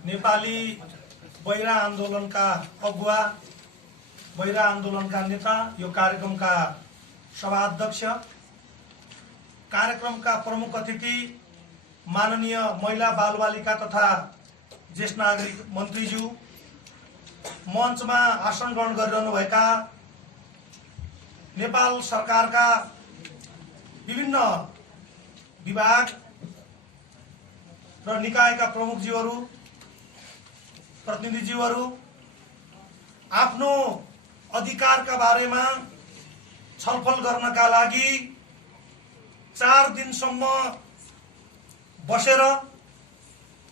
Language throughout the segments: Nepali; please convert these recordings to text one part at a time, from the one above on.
नेपाली बहिरा आन्दोलनका अगुवा, बहिरा आन्दोलनका नेता, यो कार्यक्रमका सभाध्यक्ष, कार्यक्रमका प्रमुख अतिथि माननीय महिला बालबालिका तथा ज्येष्ठ नागरिक मन्त्रीज्यू, मञ्चमा आसन ग्रहण गरिरहनुभएका नेपाल सरकारका विभिन्न विभाग र निकायका प्रमुखज्यूहरू, प्रतिनिधिज्यूहरू, आफ्नो अधिकारका बारेमा छलफल गर्नका लागि 4 दिनसम्म बसेर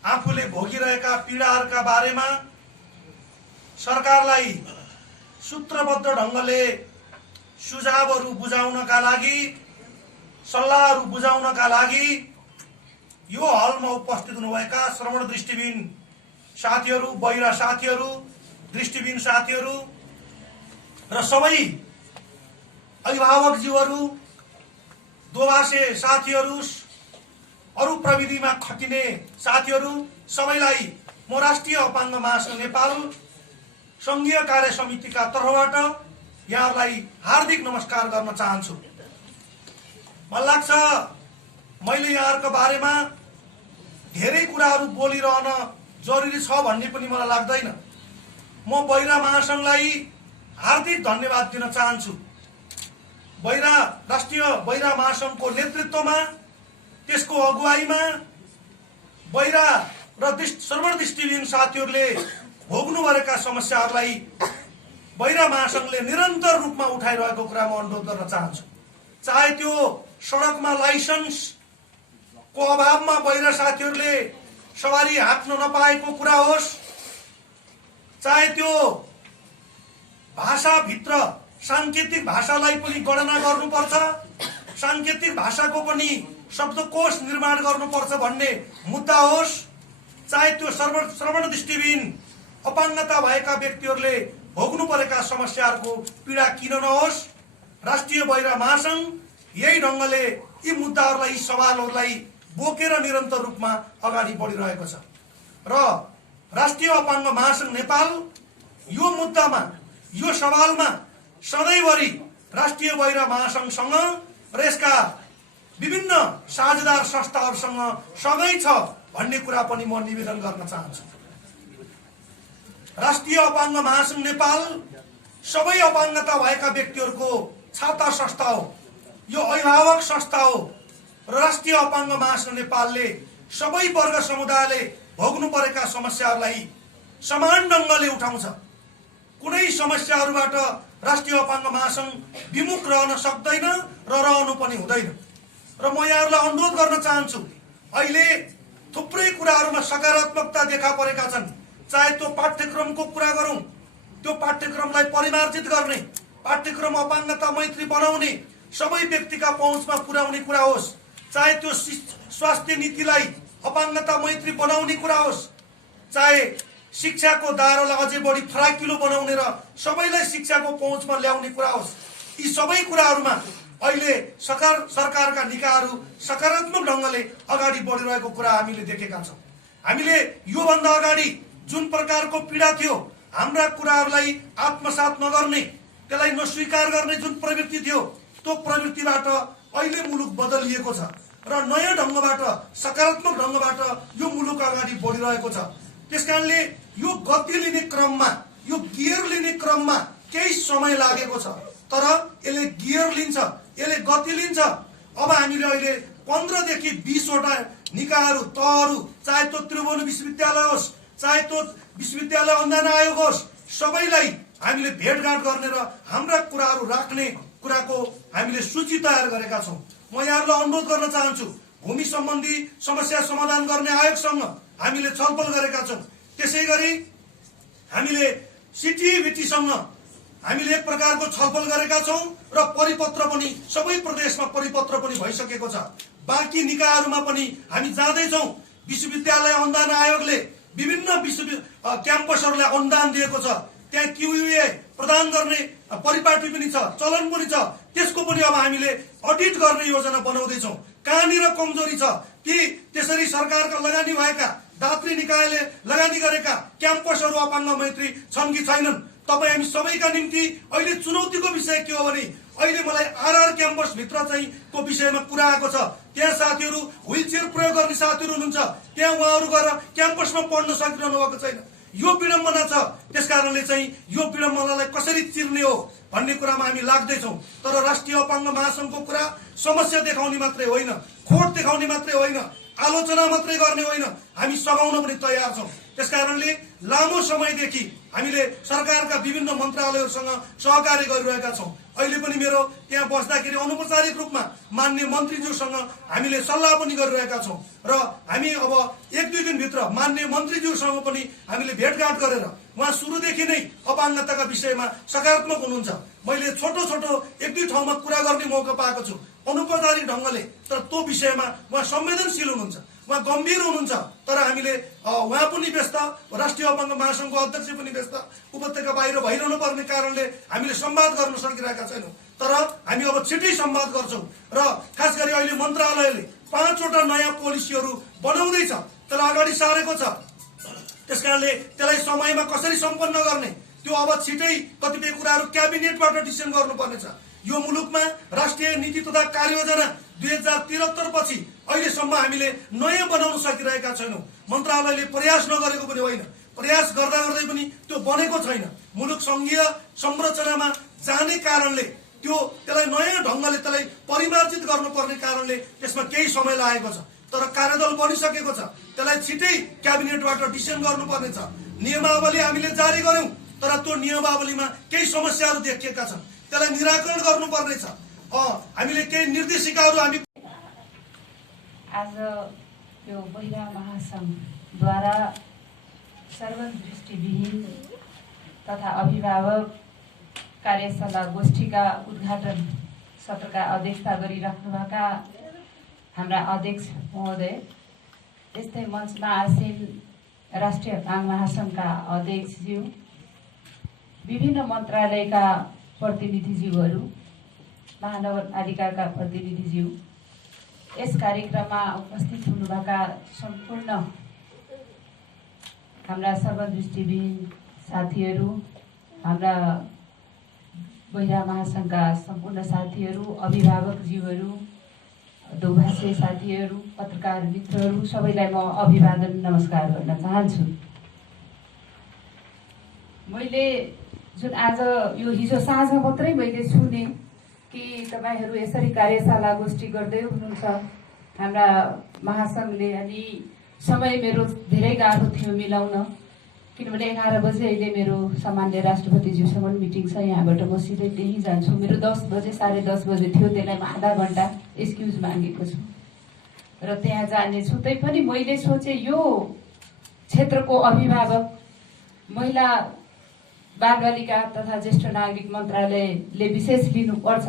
आफूले भोगिरहेका पीडाहरूका बारेमा सरकारलाई सूत्रबद्ध ढङ्गले सुझावहरू बुझाउनका लागि, सल्लाहहरू बुझाउनका लागि यो हलमा उपस्थित हुनुभएका श्रवण दृष्टिबिन साथीहरू, बहिरा साथीहरू, दृष्टिबिन साथीहरू र सबै अभिभावकज्यूहरू, दोभाषे साथीहरू, अरू प्रविधिमा खटिने साथीहरू, सबैलाई म राष्ट्रिय अपाङ्ग महासङ्घ नेपाल संघीय कार्य समितिका तर्फबाट यहाँहरूलाई हार्दिक नमस्कार गर्न चाहन्छु। मलाई लाग्छ मैले यहाँहरूको बारेमा धेरै कुराहरू बोलिरहन जरुरी छ भन्ने पनि मलाई लाग्दैन। म बहिरा महासङ्घलाई हार्दिक धन्यवाद दिन चाहन्छु। राष्ट्रिय बहिरा महासङ्घको नेतृत्वमा, त्यसको अगुवाईमा बहिरा र श्रवण दृष्टिबिन साथीहरूले भोग्नु परेका समस्याहरूलाई बहिरा महासङ्घले निरन्तर रूपमा उठाइरहेको कुरा म अनुरोध गर्न चाहन्छु। चाहे त्यो सडकमा लाइसेन्सको अभावमा बहिरा साथीहरूले सवारी हाँक्न नपाएको कुरा होस्, चाहे त्यो भाषाभित्र साङ्केतिक भाषालाई पनि गणना गर्नुपर्छ, साङ्केतिक भाषाको पनि शब्दकोश निर्माण गर्नुपर्छ भन्ने मुद्दा होस्, चाहे त्यो श्रवण दृष्टिबिन अपाङ्गता भएका व्यक्तिहरूले भोग्नु परेका समस्याहरूको पीडा किन नहोस्, राष्ट्रिय बहिरा महासङ्घ यही ढङ्गले यी मुद्दाहरूलाई, यी सवालहरूलाई बोकेर निरन्तर रूपमा अगाडि बढिरहेको छ र राष्ट्रिय अपाङ्ग महासङ्घ नेपाल यो मुद्दामा, यो सवालमा सधैँभरि राष्ट्रिय बहिरा महासङ्घसँग र यसका विभिन्न साझेदार संस्थाहरूसँग सँगै छ भन्ने कुरा पनि म निवेदन गर्न चाहन्छु। राष्ट्रिय अपाङ्ग महासङ्घ नेपाल सबै अपाङ्गता भएका व्यक्तिहरूको छाता संस्था हो, यो अभिभावक संस्था हो र राष्ट्रिय अपाङ्ग महासङ्घ नेपालले सबै वर्ग समुदायले भोग्नु परेका समस्याहरूलाई समान ढङ्गले उठाउँछ। कुनै समस्याहरूबाट राष्ट्रिय अपाङ्ग महासङ्घ विमुख रहन सक्दैन र रहनु पनि हुँदैन। र म यहाँहरूलाई अनुरोध गर्न चाहन्छु, अहिले थुप्रै कुराहरूमा सकारात्मकता देखा परेका छन्। चाहे त्यो पाठ्यक्रमको कुरा गरौँ, त्यो पाठ्यक्रमलाई परिमार्जित गर्ने, पाठ्यक्रम अपाङ्गता मैत्री बनाउने, सबै व्यक्तिका पहुँचमा पुर्याउने कुरा होस्, चाहे त्यो स्वास्थ्य नीतिलाई अपाङ्गता मैत्री बनाउने कुरा होस्, चाहे शिक्षाको दायरालाई अझै बढी फराकिलो बनाउने र सबैलाई शिक्षाको पहुँचमा ल्याउने कुरा होस्, यी सबै कुराहरूमा अहिले सरकारका निकायहरू सकारात्मक ढङ्गले अगाडि बढिरहेको कुरा हामीले देखेका छौँ। हामीले योभन्दा अगाडि जुन प्रकारको पीडा थियो, हाम्रा कुराहरूलाई आत्मसात नगर्ने, त्यसलाई नस्वीकार गर्ने जुन प्रवृत्ति थियो, त्यो प्रवृत्तिबाट अहिले मुलुक बदलिएको छ र नयाँ ढङ्गबाट, सकारात्मक ढङ्गबाट यो मुलुक अगाडि बढिरहेको छ। त्यसकारणले यो गति लिने क्रममा, यो गियर लिने क्रममा केही समय लागेको छ, तर यसले गियर लिन्छ, यसले गति लिन्छ। अब हामीले अहिले 15 देखि 20 वटा निकायहरू, तहहरू, चाहे त्यो त्रिभुवन विश्वविद्यालय होस्, चाहे त्यो विश्वविद्यालय अनुदान आयोग होस्, सबैलाई हामीले भेटघाट गर्ने र हाम्रा कुराहरू राख्ने कुराको हामीले सूची तयार गरेका छौँ। म यहाँहरूलाई अनुरोध गर्न चाहन्छु, भूमि सम्बन्धी समस्या समाधान गर्ने आयोगसँग हामीले छलफल गरेका छौँ। त्यसै गरी हामीले सिटिभिटीसँग हामीले एक प्रकारको छलफल गरेका छौँ र परिपत्र पनि सबै प्रदेशमा परिपत्र पनि भइसकेको छ। बाँकी निकायहरूमा पनि हामी जाँदैछौँ। विश्वविद्यालय अनुदान आयोगले विभिन्न क्याम्पसहरूलाई अनुदान दिएको छ, त्यहाँ क्युए प्रदान गर्ने परिपाटी पनि छ, चलन पनि छ। त्यसको पनि अब हामीले अडिट गर्ने योजना बनाउँदैछौँ। कहाँनिर कमजोरी छ, कि त्यसरी सरकारका लगानी भएका दात्री निकायले लगानी गरेका क्याम्पसहरू अपाङ्ग मैत्री छन् कि छैनन्? तपाईँ हामी सबैका निम्ति अहिले चुनौतीको विषय के हो भने अहिले मलाई आरआर क्याम्पस भित्र चाहिँ को विषयमा कुरा आएको छ। त्यहाँ साथीहरू व्हीलचेयर प्रयोग गर्ने साथीहरू हुनुहुन्छ, त्यहाँ उहाँहरू गएर क्याम्पसमा पढ्न सकिरहनु भएको छैन। यो विडम्बना छ। त्यसकारणले चाहिँ यो विडम्बनालाई कसरी चिर्ने हो भन्ने कुरामा हामी लाग्दैछौँ। तर राष्ट्रिय अपाङ्ग महासङ्घको कुरा समस्या देखाउने मात्रै होइन, खोट देखाउने मात्रै होइन, आलोचना मात्रै गर्ने होइन, हामी सघाउन पनि तयार छौँ। त्यसकारणले लामो समयदेखि हामीले सरकारका विभिन्न मन्त्रालयहरूसँग सहकार्य गरिरहेका छौँ। अहिले पनि मेरो त्यहाँ बस्दाखेरि अनौपचारिक रूपमा माननीय मन्त्रीज्यूसँग हामीले सल्लाह पनि गरिरहेका छौँ र हामी अब 1-2 दिनभित्र माननीय मन्त्रीज्यूसँग पनि हामीले भेटघाट गरेर उहाँ सुरुदेखि नै अपाङ्गताका विषयमा सकारात्मक हुनुहुन्छ। मैले छोटो छोटो 1-2 ठाउँमा कुरा गर्ने मौका पाएको छु अनौपचारिक ढङ्गले, तर त्यो विषयमा उहाँ संवेदनशील हुनुहुन्छ, उहाँ गम्भीर हुनुहुन्छ। तर हामीले उहाँ पनि व्यस्त, राष्ट्रिय अपाङ्ग महासङ्घको अध्यक्ष पनि व्यस्त, उपत्यका बाहिर भइरहनु पर्ने कारणले हामीले संवाद गर्न सकिरहेका छैनौँ। तर हामी अब छिट्टै संवाद गर्छौँ र खास गरी अहिले मन्त्रालयले 5वटा नयाँ पोलिसीहरू बनाउँदैछ, त्यसलाई अगाडि सारेको छ। त्यसकारणले त्यसलाई समयमा कसरी सम्पन्न गर्ने त्यो अब छिटै कतिपय कुराहरू क्याबिनेटबाट डिसिसन गर्नुपर्नेछ। यो मुलुकमा राष्ट्रिय नीति तथा कार्ययोजना 2073 पछि अहिलेसम्म हामीले नयाँ बनाउन सकिरहेका छैनौँ। मन्त्रालयले प्रयास नगरेको पनि होइन, प्रयास गर्दा गर्दै पनि त्यो बनेको छैन। मुलुक सङ्घीय संरचनामा जाने कारणले त्यसलाई नयाँ ढङ्गले त्यसलाई परिमार्जित गर्नुपर्ने कारणले त्यसमा केही समय लागेको छ। तर कार्यदल बनिसकेको छ, त्यसलाई छिटै क्याबिनेटबाट डिसिसन गर्नुपर्ने छ। नियमावली हामीले जारी गर्यौँ, तर त्यो नियमावलीमा केही समस्याहरू देखिएका छन्, त्यसलाई निराकरण गर्नुपर्ने छ। हामीले केही निर्देशिकाहरू हामी आज यो बहिरा महासङ्घद्वारा सर्वदृष्टिविहीन तथा अभिभावक कार्यशाला गोष्ठीका उद्घाटन सत्रका अध्यक्षता गरिराख्नुभएका हाम्रा अध्यक्ष महोदय, त्यस्तै मञ्चमा आसीन राष्ट्रिय अपाङ्ग महासङ्घका अध्यक्षज्यू, विभिन्न मन्त्रालयका प्रतिनिधिज्यूहरू, महानगरपालिकाका प्रतिनिधिज्यू, यस कार्यक्रममा उपस्थित हुनुभएका सम्पूर्ण हाम्रा सर्वदृष्टिविहीन साथीहरू, हाम्रा बहिरा महासङ्घका सम्पूर्ण साथीहरू, अभिभावकज्यूहरू, दोभाषी साथीहरू, पत्रकार मित्रहरू, सबैलाई म अभिवादन नमस्कार गर्न चाहन्छु। मैले जुन आज यो हिजो साँझ मात्रै मैले सुने कि तपाईहरू यसरी कार्यशाला गोष्ठी गर्दै हुनुहुन्छ हाम्रा महासङ्घले, अनि समय मेरो धेरै गाह्रो थियो मिलाउन, किनभने 11 बजे अहिले मेरो सामान्य राष्ट्रपतिज्यूसँग मिटिङ छ, यहाँबाट म सिधै त्यहीँ जान्छु। मेरो 10 बजे 10:30 बजे थियो, त्यसलाई म आधा घन्टा एक्सक्युज मागेको छु र त्यहाँ जानेछु। तैपनि मैले सोचे यो क्षेत्रको अभिभावक, महिला बालबालिका तथा ज्येष्ठ नागरिक मन्त्रालयले विशेष लिनुपर्छ,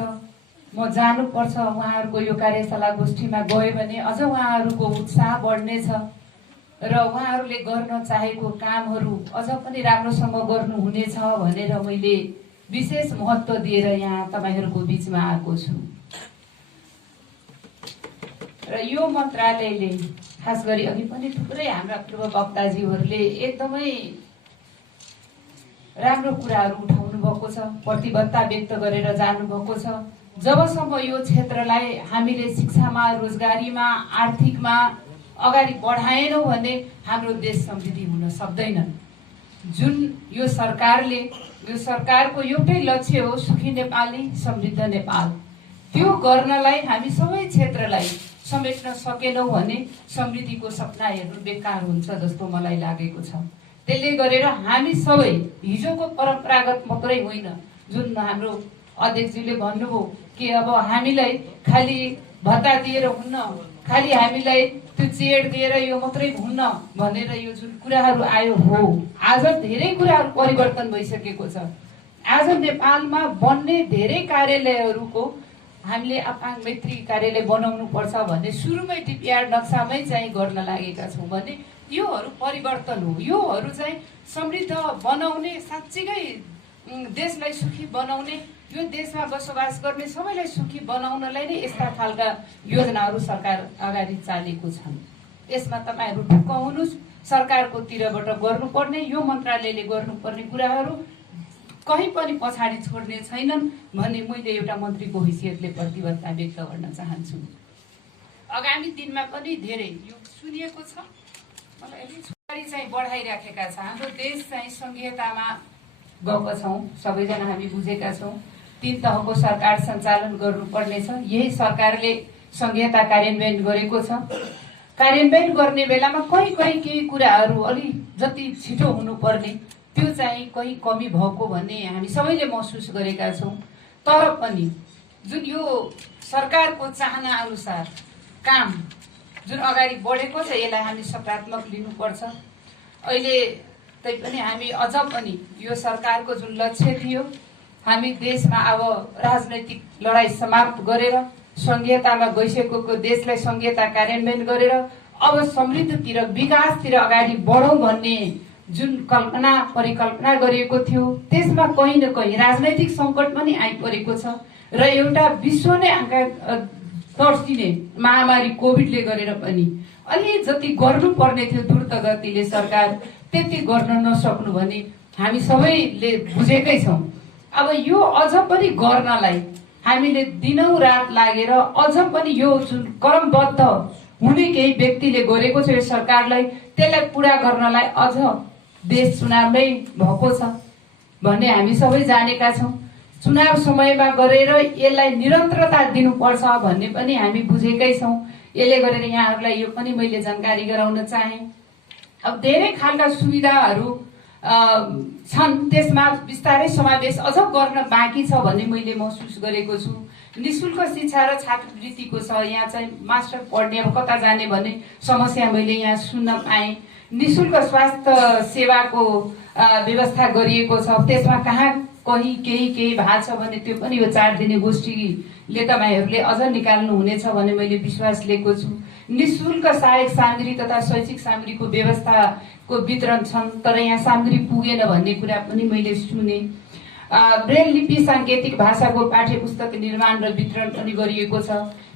म जानुपर्छ। उहाँहरूको यो कार्यशाला गोष्ठीमा गयो भने अझ उहाँहरूको उत्साह बढ्नेछ र उहाँहरूले गर्न चाहेको कामहरू अझ पनि राम्रोसँग गर्नुहुनेछ भनेर मैले विशेष महत्त्व दिएर यहाँ तपाईहरूको बिचमा आएको छु। र यो मन्त्रालयले खास गरी अघि पनि थुप्रै हाम्रा पूर्व वक्ताजीहरूले एकदमै राम्रो कुराहरू उठाउनु भएको छ, प्रतिबद्धता व्यक्त गरेर जानुभएको छ। जबसम्म यो क्षेत्रलाई हामीले शिक्षामा, रोजगारीमा, आर्थिकमा अगाडि बढाएनौँ भने हाम्रो देश समृद्धि हुन सक्दैन। जुन यो सरकारको एउटै लक्ष्य हो, सुखी नेपाली समृद्ध नेपाल, त्यो गर्नलाई हामी सबै क्षेत्रलाई समेट्न सकेनौँ भने समृद्धिको सपना हेर्नु बेकार हुन्छ जस्तो मलाई लागेको छ। त्यसले गरेर हामी सबै हिजोको परम्परागत मात्रै होइन, जुन हाम्रो अध्यक्षज्यूले भन्नुभयो कि अब हामीलाई खालि भत्ता दिएर हुन्न, खालि हामीलाई त्यो चेड दिएर यो मात्रै हुन्न भनेर यो जुन कुराहरू आयो हो, आज धेरै कुराहरू परिवर्तन भइसकेको छ। आज नेपालमा बन्ने धेरै कार्यालयहरूको हामीले अपाङ्ग मैत्री कार्यालय बनाउनु पर्छ भन्ने सुरुमै डिपिआर नक्सामै चाहिँ गर्न लागेका छौँ भने योहरू परिवर्तन हो। योहरू चाहिँ समृद्ध बनाउने, साँच्चीकै देशलाई सुखी बनाउने, यो देशमा बसोबास गर्ने सबैलाई सुखी बनाउनलाई नै यस्ता खालका योजनाहरू सरकार अगाडि चालेको छन्। यसमा तपाईहरू ढुक्क हुनुहोस् सरकारको तिरबाट गर्नुपर्ने, यो मन्त्रालयले गर्नुपर्ने कुराहरू कहीँ पनि पछाडि छोड्ने छैनन् भन्ने मैले एउटा मन्त्रीको हैसियतले प्रतिबद्धता व्यक्त गर्न चाहन्छु। आगामी दिनमा पनि धेरै यो सुनिएको छ, मलाई अगाडि चाहिँ बढाइराखेका छ। हाम्रो देश चाहिँ संघीयतामा गएको छौँ, सबैजना हामी बुझेका छौँ। 3 तहको सरकार सञ्चालन गर्नुपर्नेछ। यही सरकारले संघीयता कार्यान्वयन गरेको छ। कार्यान्वयन गर्ने बेलामा कहीँ केही कुराहरू अलि जति छिटो हुनुपर्ने त्यो चाहिँ कहीँ कमी भएको भन्ने हामी सबैले महसुस गरेका छौँ। तर पनि जुन यो सरकारको चाहना अनुसार काम जुन अगाडि बढेको छ यसलाई हामी सकारात्मक लिनुपर्छ। अहिले तैपनि हामी अझ पनि यो सरकारको जुन लक्ष्य थियो, हामी देशमा अब राजनैतिक लडाई समाप्त गरेर संघीयतामा गइसकेको देशलाई संघीयता कार्यान्वयन गरेर अब समृद्धतिर विकासतिर अगाडि बढौँ भन्ने जुन कल्पना परिकल्पना गरिएको थियो, त्यसमा कहीँ न कहीँ राजनैतिक सङ्कट पनि आइपरेको छ र एउटा विश्व नै आँखा तर्सिने महामारी कोभिडले गरेर पनि अलि जति गर्नुपर्ने थियो द्रुत गतिले सरकार त्यति गर्न नसक्नु भने हामी सबैले बुझेकै छौँ। अब यो अझ पनि गर्नलाई हामीले दिनौँ रात लागेर अझ पनि यो जुन क्रमबद्ध हुने केही व्यक्तिले गरेको छ यो सरकारलाई त्यसलाई पुरा गर्नलाई अझ देश चुनावमै भएको छ भन्ने हामी सबै जानेका छौँ। चुनाव समयमा गरेर यसलाई निरन्तरता दिनुपर्छ भन्ने पनि हामी बुझेकै छौँ। यसले गरेर यहाँहरूलाई यो पनि मैले जानकारी गराउन चाहेँ। अब धेरै खालका सुविधाहरू छन्, त्यसमा बिस्तारै समावेश अझ गर्न बाँकी छ भन्ने मैले महसुस गरेको छु। निःशुल्क शिक्षा र छात्रवृत्तिको छ, यहाँ चाहिँ मास्टर पढ्ने अब कता जाने भन्ने समस्या मैले यहाँ सुन्न पाएँ। निःशुल्क स्वास्थ्य सेवाको व्यवस्था गरिएको छ, त्यसमा कहाँ कहीँ केही भएको छ भने त्यो पनि यो 4 दिने गोष्ठीले तपाईँहरूले अझ निकाल्नु हुनेछ भन्ने मैले विश्वास लिएको छु। निःशुल्क सहायक सामग्री तथा शैक्षिक सामग्रीको व्यवस्थाको वितरण छन्, तर यहाँ सामग्री पुगेन भन्ने कुरा पनि मैले सुने। ब्रेल लिपि साङ्केतिक भाषाको पाठ्य पुस्तक निर्माण र वितरण पनि गरिएको छ।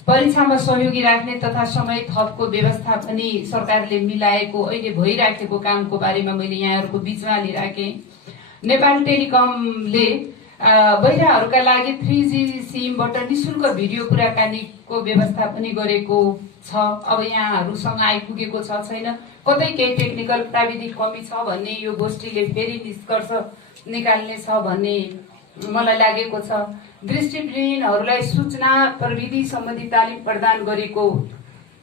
परीक्षामा सहयोगी राख्ने तथा समय थपको व्यवस्था पनि सरकारले मिलाएको अहिले भइराखेको कामको बारेमा मैले यहाँहरूको बिचमा लिइराखेँ। नेपाल टेलिकमले बहिराहरूका लागि 3G सिमबाट निःशुल्क भिडियो कुराकानीको व्यवस्था पनि गरेको छ। अब यहाँहरूसँग आइपुगेको छ छैन, कतै केही टेक्निकल प्राविधिक कमी छ भन्ने यो गोष्ठीले फेरि निष्कर्ष निकाल्ने छ भन्ने मलाई लागेको छ। दृष्टिविहीनहरूलाई सूचना प्रविधि सम्बन्धी तालिम प्रदान गरेको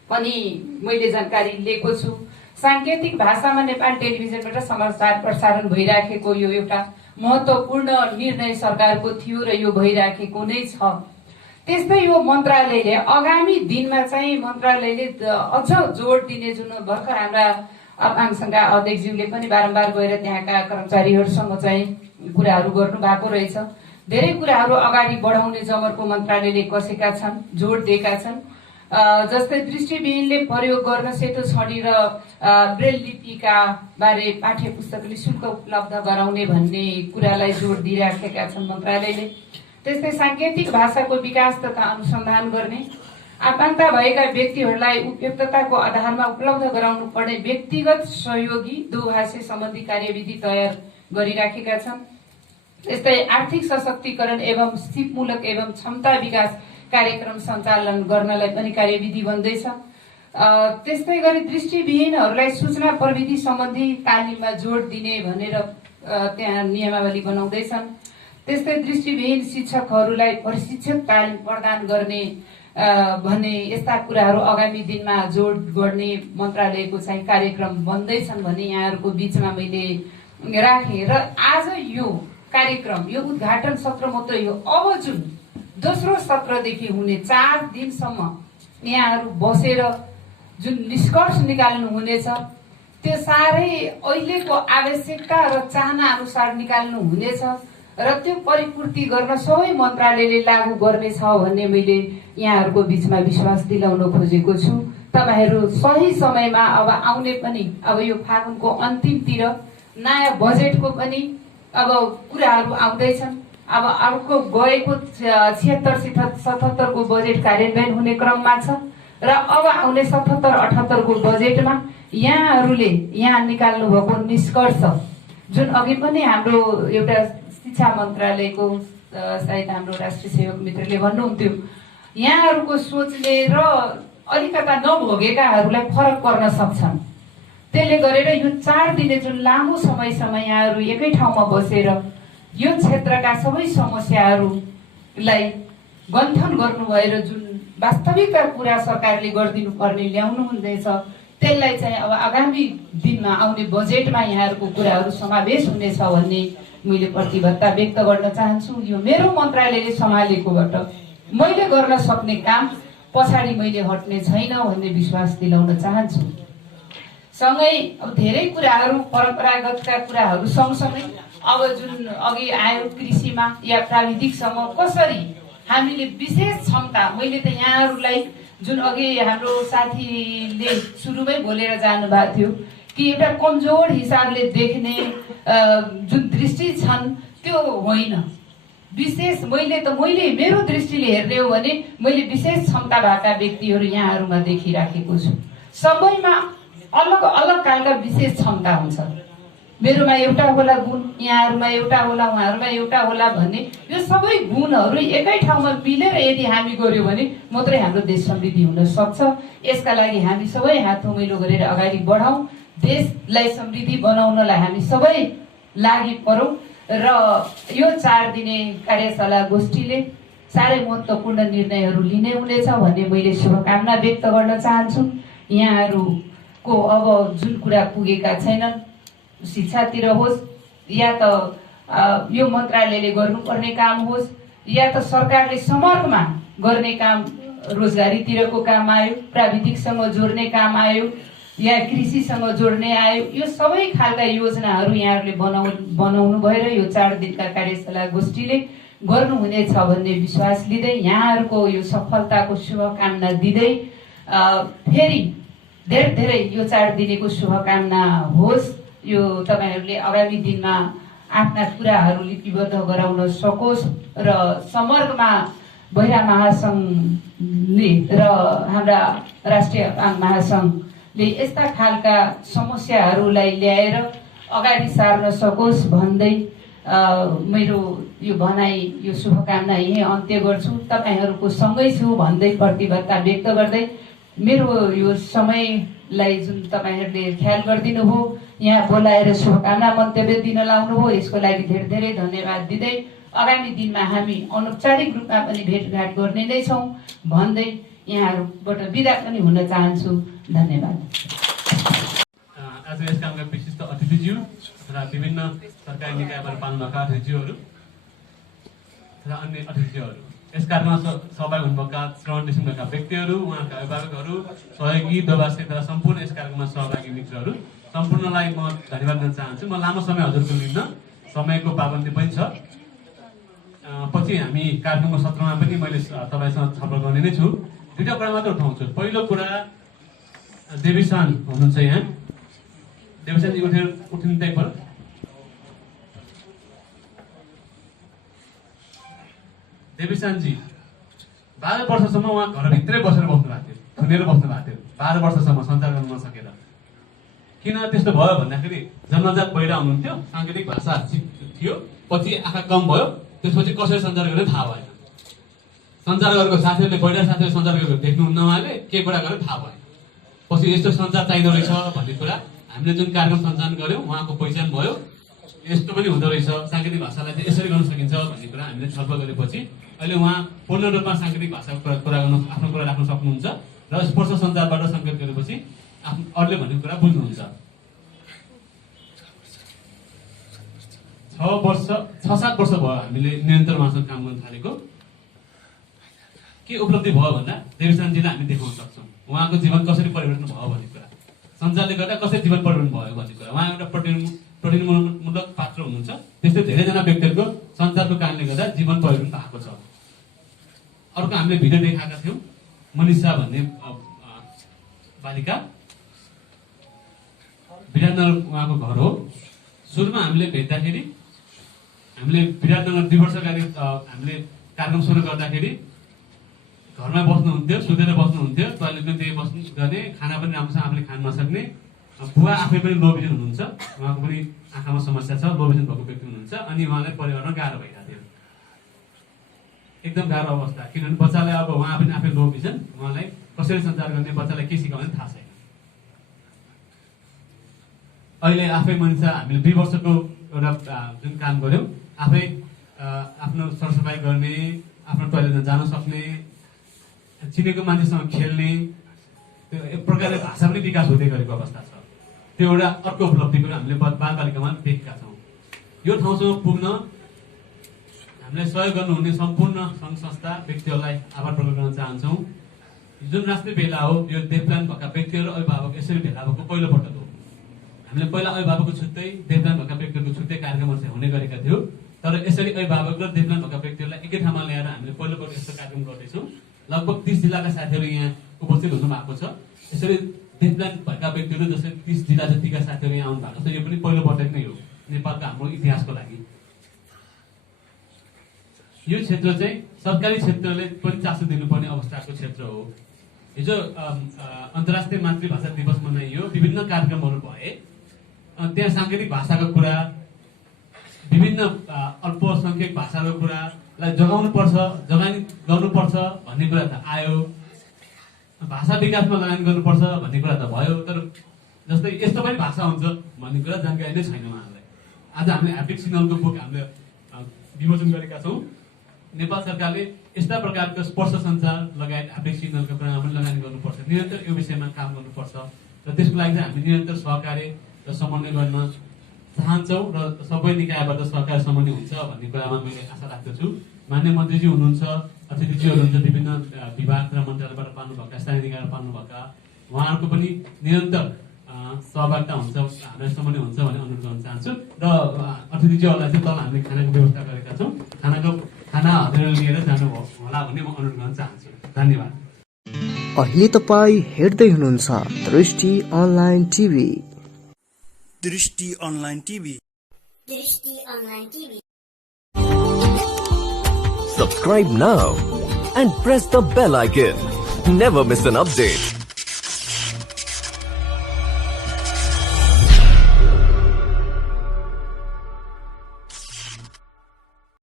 पनि मैले जानकारी लिएको छु। साङ्केतिक भाषामा नेपाल टेलिभिजनबाट समाचार प्रसारण भइराखेको यो एउटा महत्त्वपूर्ण निर्णय सरकारको थियो र यो भइराखेको नै छ। त्यस्तै यो मन्त्रालयले आगामी दिनमा चाहिँ मन्त्रालयले अझ जोड दिने जुन भर्खर हाम्रा अपाङ संघका अध्यक्षज्यूले पनि बारम्बार गएर त्यहाँका कर्मचारीहरूसँग चाहिँ कुराहरू गर्नु भएको रहेछ। धेरै कुराहरू अगाडि बढाउने जमर्को मन्त्रालयले कसेका छन्, जोड दिएका छन्। जस्तै दृष्टिविहीनले प्रयोग गर्न सेतो छडी र ब्रेल लिपिका बारे पाठ्य पुस्तक निःशुल्क उपलब्ध गराउने भन्ने कुरालाई जोड दिइराखेका छन् मन्त्रालयले। त्यस्तै साङ्केतिक भाषाको विकास तथा अनुसन्धान गर्ने, आकाङ्क्षा भएका व्यक्तिहरूलाई उपयुक्तताको आधारमा उपलब्ध गराउनु पर्ने व्यक्तिगत सहयोगी दोभाषी सम्बन्धी कार्यविधि तयार गरिराखेका छन्। त्यस्तै आर्थिक सशक्तिकरण एवं सिपमूलक एवं क्षमता विकास कार्यक्रम सञ्चालन गर्नलाई पनि कार्यविधि बन्दैछ। त्यस्तै गरी दृष्टिविहीनहरूलाई सूचना प्रविधि सम्बन्धी तालिममा जोड दिने भनेर त्यहाँ नियमावली बनाउँदैछन्। त्यस्तै दृष्टिविहीन शिक्षकहरूलाई प्रशिक्षक तालिम प्रदान गर्ने भन्ने यस्ता कुराहरू आगामी दिनमा जोड गर्ने मन्त्रालयको चाहिँ कार्यक्रम बन्दैछन् भन्ने यहाँहरूको बिचमा मैले राखेँ। र आज यो कार्यक्रम यो उद्घाटन सत्र मात्रै हो, अब जुन दोस्रो सत्रदेखि हुने 4 दिनसम्म यहाँहरू बसेर जुन निष्कर्ष निकाल्नु हुनेछ त्यो साह्रै अहिलेको आवश्यकता र चाहना अनुसार निकाल्नु हुनेछ र त्यो परिपूर्ति गर्न सबै मन्त्रालयले लागू गर्नेछ भन्ने मैले यहाँहरूको बिचमा विश्वास दिलाउन खोजेको छु। तपाईहरू सही समयमा अब आउने पनि अब यो फागुनको अन्तिमतिर नयाँ बजेटको पनि अब कुराहरू आउँदैछन्। अब अर्को गएको 76-77 को बजेट कार्यान्वयन हुने क्रममा छ र अब आउने 77-78 को बजेटमा यहाँ निकाल्नु भएको निष्कर्ष जुन अघि पनि हाम्रो एउटा शिक्षा मन्त्रालयको सायद हाम्रो राष्ट्रिय सेवक मित्रले भन्नुहुन्थ्यो, यहाँहरूको सोचले र अलिकता नभोगेकाहरूलाई फरक पर्न सक्छन्। त्यसले गरेर यो 4 दिने जुन लामो समयसम्म यहाँहरू एकै ठाउँमा बसेर यो क्षेत्रका सबै समस्याहरूलाई गन्थन गर्नु भएर जुन वास्तविकता कुरा सरकारले गरिदिनु पर्ने ल्याउनु हुँदैछ, त्यसलाई चाहिँ अब आगामी दिनमा आउने बजेटमा यहाँहरूको कुराहरू समावेश हुनेछ भन्ने मैले प्रतिबद्धता व्यक्त गर्न चाहन्छु। यो मेरो मन्त्रालयले सम्हालेकोबाट मैले गर्न सक्ने काम पछाडि मैले हट्ने छैन भन्ने विश्वास दिलाउन चाहन्छु। सँगै अब धेरै कुराहरू परम्परागतका कुराहरू सँगसँगै अब जुन अघि आयो कृषिमा या प्राविधिकसँग कसरी हामीले विशेष क्षमता, मैले त यहाँहरूलाई जुन अघि हाम्रो साथीले सुरुमै बोलेर जानुभएको थियो कि एउटा कमजोर हिसाबले देख्ने जुन दृष्टि छन् त्यो होइन। विशेष मैले मेरो दृष्टिले हेर्ने हो भने मैले विशेष क्षमता भएका व्यक्तिहरू यहाँहरूमा देखिराखेको छु। सबैमा अलग अलग खालका विशेष क्षमता हुन्छ। मेरोमा एउटा होला गुण, यहाँहरूमा एउटा होला, उहाँहरूमा एउटा होला भन्ने यो सबै गुणहरू एकै ठाउँमा मिलेर यदि हामी गर्यौँ भने मात्रै हाम्रो देश समृद्धि हुन सक्छ। यसका लागि हामी सबै हात थोमिलो गरेर अगाडि बढाउँ। देशलाई समृद्धि बनाउनलाई हामी सबै लागि परौँ र यो 4 दिने कार्यशाला गोष्ठीले साह्रै महत्त्वपूर्ण निर्णयहरू लिने हुनेछ भन्ने मैले शुभकामना व्यक्त गर्न चाहन्छु। यहाँहरूको अब जुन कुरा पुगेका छैनन्, शिक्षातिर होस् या त यो मन्त्रालयले गर्नुपर्ने काम होस् या त सरकारले समग्रमा गर्ने काम, रोजगारीतिरको काम आयो, प्राविधिकसँग जोड्ने काम आयो या कृषिसँग जोड्ने आयो, यो सबै खालका योजनाहरू यहाँहरूले बनाउनु भएर यो 4 दिनका कार्यशाला गोष्ठीले गर्नुहुनेछ भन्ने विश्वास लिँदै यहाँहरूको यो सफलताको शुभकामना दिँदै फेरि धेरै यो 4 दिनेको शुभकामना होस्। यो तपाईहरूले आगामी दिनमा आफ्ना कुराहरू लिपिबद्ध गराउन सकोस् र समग्रमा बहिरा महासङ्घले र हाम्रा राष्ट्रिय महासङ्घले यस्ता खालका समस्याहरूलाई ल्याएर अगाडि सार्न सकोस् भन्दै मेरो यो भनाइ, यो शुभकामना यही अन्त्य गर्छु। तपाईहरूको सँगै छु भन्दै प्रतिबद्धता व्यक्त गर्दै मेरो यो समयलाई जुन तपाईहरूले ख्याल गरिदिनु भयो, यहाँ बोलाएर शुभकामना मन्तव्य दिन लाउनुभयो, यसको लागि धेरै धन्यवाद दिँदै आगामी दिनमा हामी अनौपचारिक रूपमा पनि भेटघाट गर्ने नै छौँ भन्दै यहाँहरूबाट बिदा पनि हुन चाहन्छु। धन्यवाद। आज यस कार्यक्रमका विशिष्ट अतिथिज्यू र विभिन्न सरकारी निकायबाट पाल्नुभएका अतिथिज्यूहरू र अन्य अतिथिज्यूहरू, यस कार्यक्रममा सहभागी हुनुभएका श्रवण किसिमका व्यक्तिहरू, उहाँका अभिभावकहरू, सहयोगी, दवास्थित र सम्पूर्ण यस कार्यक्रममा सहभागी मित्रहरू सम्पूर्णलाई म धन्यवाद दिन चाहन्छु। म लामो समय हजुरको लिन्न, समयको पाबन्दी पनि छ। पछि हामी कार्यक्रमको सत्रमा पनि मैले तपाईँसँग छलफल गर्ने नै छु। 2टा कुरा मात्र उठाउँछु। पहिलो कुरा, देवीसान हुनुहुन्छ यहाँ, देवीसानजी उठिनु त्यही पर। देवीसानजी 12 वर्षसम्म उहाँ घरभित्रै बसेर बस्नु भएको थियो, थुनेर बस्नु भएको थियो 12 वर्षसम्म सञ्चार गर्न नसकेर। किन त्यस्तो भयो भन्दाखेरि जन्मजात पहिला हुनुहुन्थ्यो, साङ्केतिक भाषा थियो, पछि आँखा कम भयो, त्यसपछि कसरी सञ्चार गर्ने थाहा भएन। सञ्चार गरेको साथीहरूले, पहिला साथीहरूले सञ्चार गरेको देख्नुहुन्न, उहाँले के कुरा गर्यो थाहा भएन। पछि यस्तो सञ्चार चाहिँदो रहेछ भन्ने कुरा हामीले जुन कार्यक्रम सञ्चालन गऱ्यौँ उहाँको पहिचान भयो, यस्तो पनि हुँदो रहेछ, साङ्केतिक भाषालाई चाहिँ यसरी गर्न सकिन्छ भन्ने कुरा हामीले छलफल गरेपछि अहिले उहाँ पूर्ण रूपमा साङ्केतिक भाषाको कुरा गर्न, आफ्नो कुरा राख्न सक्नुहुन्छ र स्पर्श सञ्चारबाट सङ्केत गरेपछि अरूले भन्ने कुरा बुझ्नुहुन्छ। 6-7 वर्ष भयो हामीले निरन्तर उहाँसँग काम गर्न थालेको। के उपलब्धि भयो भन्दा देवीसानजीलाई हामी देखाउन सक्छौँ उहाँको जीवन कसरी परिवर्तन भयो भन्ने कुरा, सञ्चारले गर्दा कसरी जीवन परिवर्तन भयो भन्ने कुरा। उहाँ एउटा प्रतिनिधिमूलक पात्र हुनुहुन्छ, त्यस्तै धेरैजना व्यक्तिहरूको सञ्चारको कारणले गर्दा जीवन परिवर्तन भएको छ। अर्को हामीले भिडियो देखाएका थियौँ, मनिषा भन्ने बालिका, विराटनगर उहाँको घर हो। सुरुमा हामीले भेट्दाखेरि हामीले विराटनगर 2 वर्ष अगाडि हामीले कार्यक्रम सुरु गर्दाखेरि घरमा बस्नुहुन्थ्यो, सुतेर बस्नुहुन्थ्यो, टोयलेट पनि त्यही बस्नु गर्ने, खाना पनि राम्रोसँग आफूले खान नसक्ने, बुवा आफै पनि लो भिजन हुनुहुन्छ, उहाँको पनि आँखामा समस्या छ, लो भिजन भएको व्यक्ति हुनुहुन्छ, अनि उहाँलाई परिवारमा गाह्रो भइरहेको थियो, एकदम गाह्रो अवस्था। किनभने बच्चालाई अब उहाँ पनि आफै लो भिजन, उहाँलाई कसरी सञ्चार गर्ने, बच्चालाई के सिकाउने थाहा छैन। अहिले आफै मान्छे हामीले 2 वर्षको एउटा जुन काम गऱ्यौँ, आफै आफ्नो सरसफाइ गर्ने, आफ्नो टोयलेटमा जान सक्ने, चिनेको मान्छेसँग खेल्ने, त्यो एक प्रकारले भाषा पनि विकास हुँदै गरेको अवस्था छ। त्यो एउटा अर्को उपलब्धि पनि हामीले बालबालिकामा देखेका छौँ। यो ठाउँसम्म पुग्न हामीलाई सहयोग गर्नुहुने सम्पूर्ण सङ्घ संस्था व्यक्तिहरूलाई आभार प्रकट गर्न चाहन्छौँ। जुन राष्ट्रिय भेला हो, यो देवप्लान भएका व्यक्तिहरू र अभिभावक यसरी भेला भएको पहिलोपटक हो। हामीले पहिला अभिभावकको छुट्टै, देवप्लान भएका व्यक्तिहरूको छुट्टै कार्यक्रमहरू चाहिँ हुने गरेका थियौँ, तर यसरी अभिभावक र देवप्लान भएका व्यक्तिहरूलाई एकै ठाउँमा ल्याएर हामीले पहिलोपटक यस्तो कार्यक्रम गर्दैछौँ। लगभग 30 जिल्लाका साथीहरू यहाँ उपस्थित हुनु भएको छ। यसरी देवप्लान भएका व्यक्तिहरू जस्तै 30 जिल्ला जतिका साथीहरू यहाँ आउनु भएको छ। यो पनि पहिलोपटक नै हो नेपालको हाम्रो इतिहासको लागि। यो क्षेत्र चाहिँ सरकारी क्षेत्रले पनि चासो दिनुपर्ने अवस्थाको क्षेत्र हो। हिजो अन्तर्राष्ट्रिय मातृभाषा दिवस मनाइयो, विभिन्न कार्यक्रमहरू भए, त्यहाँ साङ्केतिक भाषाको कुरा, विभिन्न अल्पसङ्ख्यक भाषाको कुरालाई जगाउनुपर्छ, जगानी गर्नुपर्छ भन्ने कुरा त आयो, भाषा विकासमा लगानी गर्नुपर्छ भन्ने कुरा त भयो, तर जस्तै यस्तो पनि भाषा हुन्छ भन्ने कुरा जानकारी नै छैन उहाँहरूलाई। आज हामीले ह्याप्टिक सिग्नलको बुक हामीले विमोचन गरेका छौँ। नेपाल सरकारले यस्ता प्रकारको स्पर्श सञ्चार लगायत ह्याप्टिक सिग्नलको कुरामा पनि लगानी गर्नुपर्छ, निरन्तर यो विषयमा काम गर्नुपर्छ र त्यसको लागि चाहिँ हामी निरन्तर सहकार्य र समन्वय गर्न चाहन्छौँ र सबै निकायबाट सहकार्य समन्वय हुन्छ भन्ने कुरामा मैले आशा राख्दछु। माननीय मन्त्रीजी हुनुहुन्छ, अतिथिजीहरू हुनुहुन्छ, विभिन्न विभाग र मन्त्रालयबाट पाल्नुभएका, स्थानीय निकायबाट पाल्नुभएका, उहाँहरूको पनि निरन्तर सहभागिता हुन्छ, हामीलाई समन्वय हुन्छ भन्ने अनुरोध गर्न चाहन्छु। र अतिथिजीहरूलाई चाहिँ तल हामीले खानाको व्यवस्था गरेका छौँ, खाना हजुरले लिएर जानु होला भन्ने म अनुरोध गर्न चाहन्छु। धन्यवाद। अहिले तपाईँ हेर्दै हुनुहुन्छ दृष्टि अनलाइन टिभी। दृष्टि online TV. Subscribe now and press the bell icon. Never miss an update.